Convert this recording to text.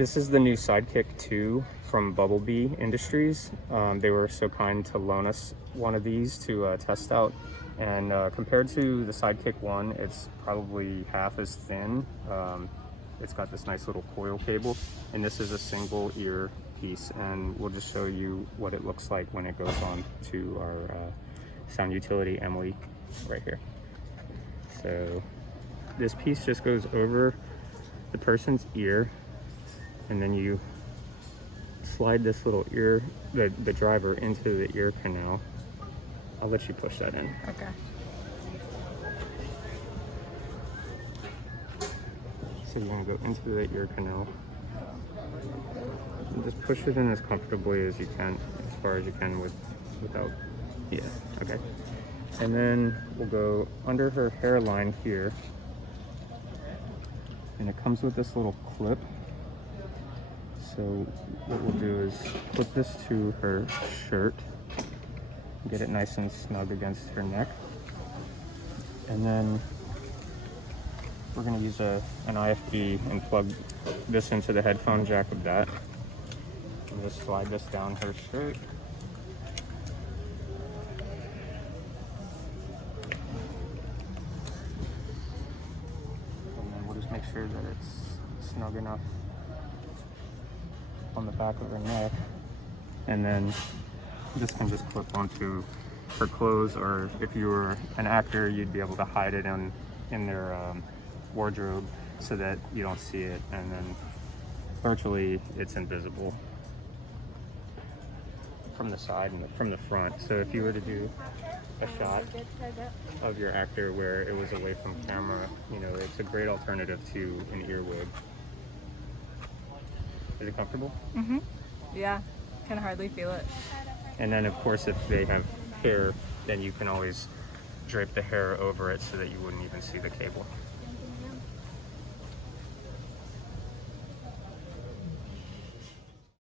This is the new Sidekick 2 from Bubblebee Industries. They were so kind to loan us one of these to test out. And compared to the Sidekick 1, it's probably half as thin. It's got this nice little coil cable, and this is a single ear piece. And we'll just show you what it looks like when it goes on to our sound utility, Emily, right here. So this piece just goes over the person's ear, and then you slide this little ear, the driver, into the ear canal. I'll let you push that in. Okay. So you're gonna go into the ear canal and just push it in as comfortably as you can, as far as you can without, yeah, okay. And then we'll go under her hairline here, and it comes with this little clip. So what we'll do is clip this to her shirt, get it nice and snug against her neck, and then we're going to use an IFB and plug this into the headphone jack of that, and just slide this down her shirt. And then we'll just make sure that it's snug enough on the back of her neck, and then this can just clip onto her clothes, or if you were an actor, you'd be able to hide it in their wardrobe so that you don't see it, and then virtually it's invisible from the side and from the front. So if you were to do a shot of your actor where it was away from camera, you know, it's a great alternative to an earwig. Is it comfortable? Mm-hmm. Yeah, can hardly feel it. And then of course, if they have hair, then you can always drape the hair over it so that you wouldn't even see the cable.